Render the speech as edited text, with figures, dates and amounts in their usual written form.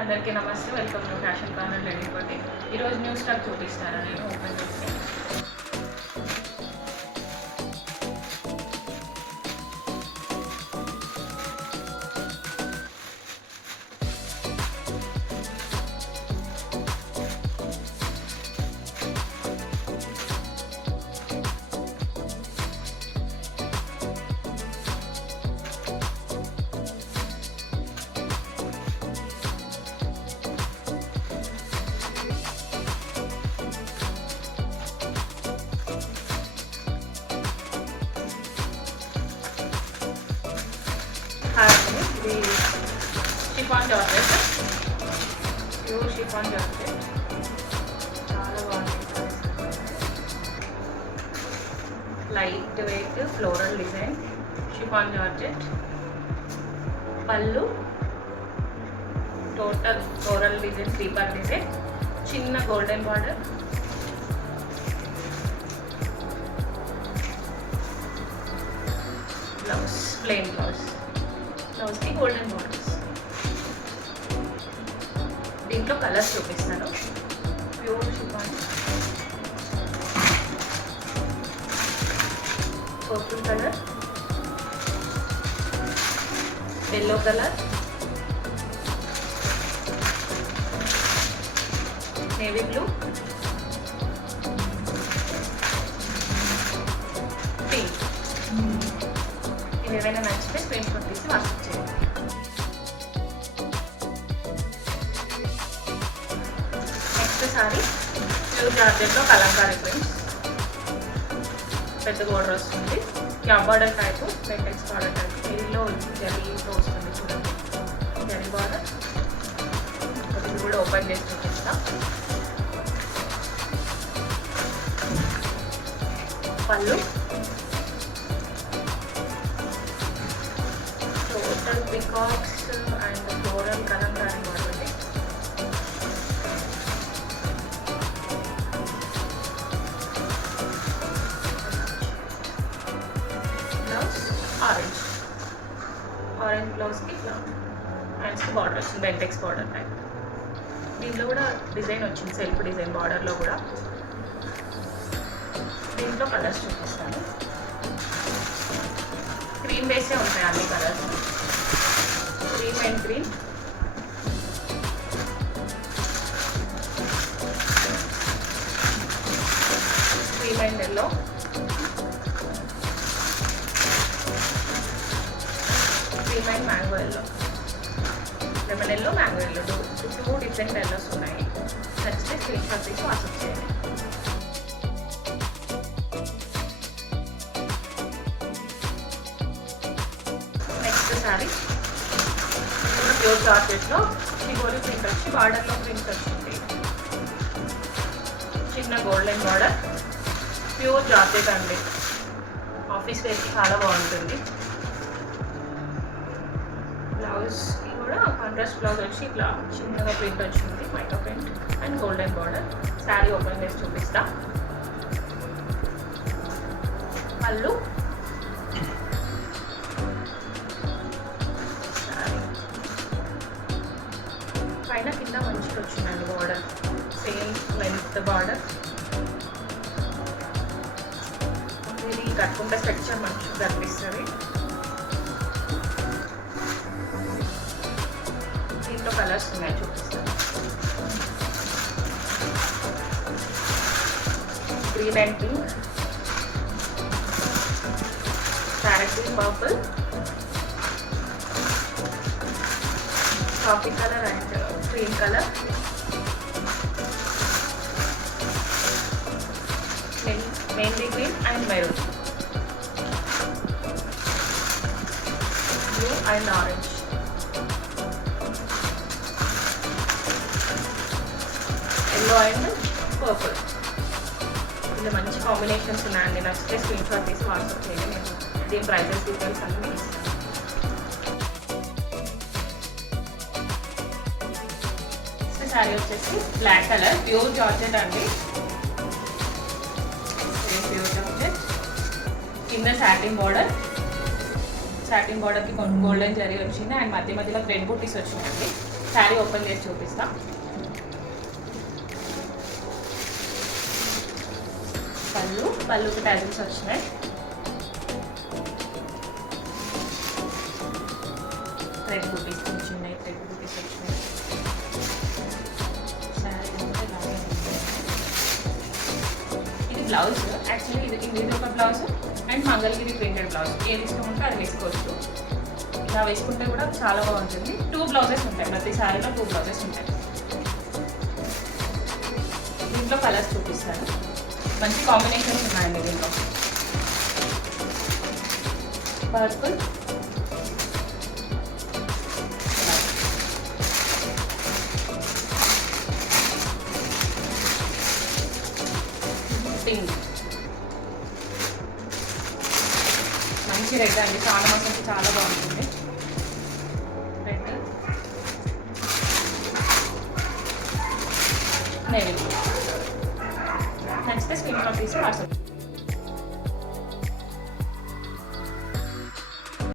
అందరికీ నమస్తే. Welcome to fashion corner lady boutique. ఈరోజు న్యూ స్టాక్ చూపిస్తాను నేను ఓపెన్ చేసి. ఇది chiffon georgette, pure chiffon georgette, చాలా బాగుంటుంది. Light weight floral design chiffon georgette. పళ్ళు total floral design, sleeper design, చిన్న golden border. Blouse plain blouse, బ్లౌజ్కి గోల్డెన్ బార్డర్స్. దీంట్లో కలర్స్ చూపిస్తాను. Pure chiffon, purple colour, yellow colour, navy blue, pink. ఇవి ఏవైనా నచ్చితే స్క్రీన్ షాట్ తీసి వాట్సాప్ చేయండి. నెక్స్ట్ సారీ ప్యూర్ జార్జెట్లో కలంకారీ ప్రింట్స్, పెద్ద బోర్డర్ వస్తుంది. Cap border type, Bentex border type, దీనిలో జరీతో వస్తుంది చూడండి. జరీ బార్డర్. ఇది కూడా ఓపెన్ చేసి చూపిస్తా. పళ్ళు total peacocks and floral Kalamkari బాగుంది. బ్లౌజ్ ఆరెంజ్, ఆరెంజ్ బ్లౌజ్కి హ్యాండ్స్కి బార్డర్ వచ్చింది, బెంటెక్స్ బార్డర్ టైప్. దీంట్లో కూడా డిజైన్ వచ్చింది, సెల్ఫ్ డిజైన్ బార్డర్లో కూడా. దీంట్లో కలర్స్ చూపిస్తాను. క్రీమ్ బేసే ఉంటాయి అన్ని colours. Cream and green, cream and yellow, cream and mango yellow, lemon yellow, mango yellow. Two different yellows ఉన్నాయి. నచ్చితే స్క్రీన్ షాట్ తీసి వాట్సాప్ చేయండి. సారీ ప్యూర్ జార్జెట్లో షిబోరి ప్రింట్ వచ్చి బార్డర్లో ప్రింట్ వచ్చింది. చిన్న గోల్డెన్ బార్డర్, ప్యూర్ జార్జెట్ అండి. ఆఫీస్ వేర్కి చాలా బాగుంటుంది. బ్లౌజ్కి కూడా కాంట్రాస్ట్ బ్లౌజ్ వచ్చి ఇట్లా చిన్నగా ప్రింట్ వచ్చింది, micro print and golden border. Sari ఓపెన్ చేసి చూపిస్తా. పళ్ళు పైన కింద మంచిగా వచ్చిందండి బార్డర్, సేమ్ లెంత్ బార్డర్. ఇది కట్టుకుంటే స్ట్రక్చర్ మంచిగా కనిపిస్తుంది. దీంట్లో కలర్స్ ఉన్నాయి, చూపిస్తాను. Green and pink, parrot green, purple, coffee colour and green colour, mainly green and maroon, blue and orange, yellow and purple. ఇది మంచి కాంబినేషన్స్ ఉన్నాయండి. నచ్చితే స్క్రీన్ షాట్ తీసి వాట్సాప్ చేయండి. నేను దీని ప్రైజెస్ డీటెయిల్స్ అన్నీ ఇస్తాను. శారీ వచ్చేసి బ్లాక్ కలర్, ప్యూర్ జార్జెట్ అండి. ప్యూర్ జార్జెట్, కింద సాటిన్ బార్డర్, సాటిన్ బార్డర్కి గోల్డెన్ జరీ వచ్చింది అండ్ మధ్య మధ్యలో థ్రెడ్ బూటీస్ వచ్చినాయండి. శారీ ఓపెన్ చేసి చూపిస్తా. పళ్ళుకి టాజిల్స్ వచ్చినాయి. థ్రెడ్ బూటీస్ వచ్చినాయి. శారీ అంటే ఇలాగే ఉంది. ఇది బ్లౌజ్. యాక్చువల్లీ ఇది ఒక blouse and Mangalagiri printed blouse. ఏది ఇష్టం ఉంటే అది వేసుకోవచ్చు. ఇలా వేసుకుంటే కూడా చాలా బాగుంటుంది. 2 బ్లౌజెస్ ఉంటాయి, ప్రతి శారీలో 2 బ్లౌజెస్ ఉంటాయి. దీంట్లో కలర్స్ చూపిస్తాను. మంచి కాంబినేషన్స్ ఉన్నాయండి దీంట్లో. పర్పుల్, పింక్, మంచి రెడ్ అండి. చాలా మసాలా చాలా బాగుంటుంది. Red, navy. నచ్చితే స్క్రీన్ షాట్ తీసి వాట్సాప్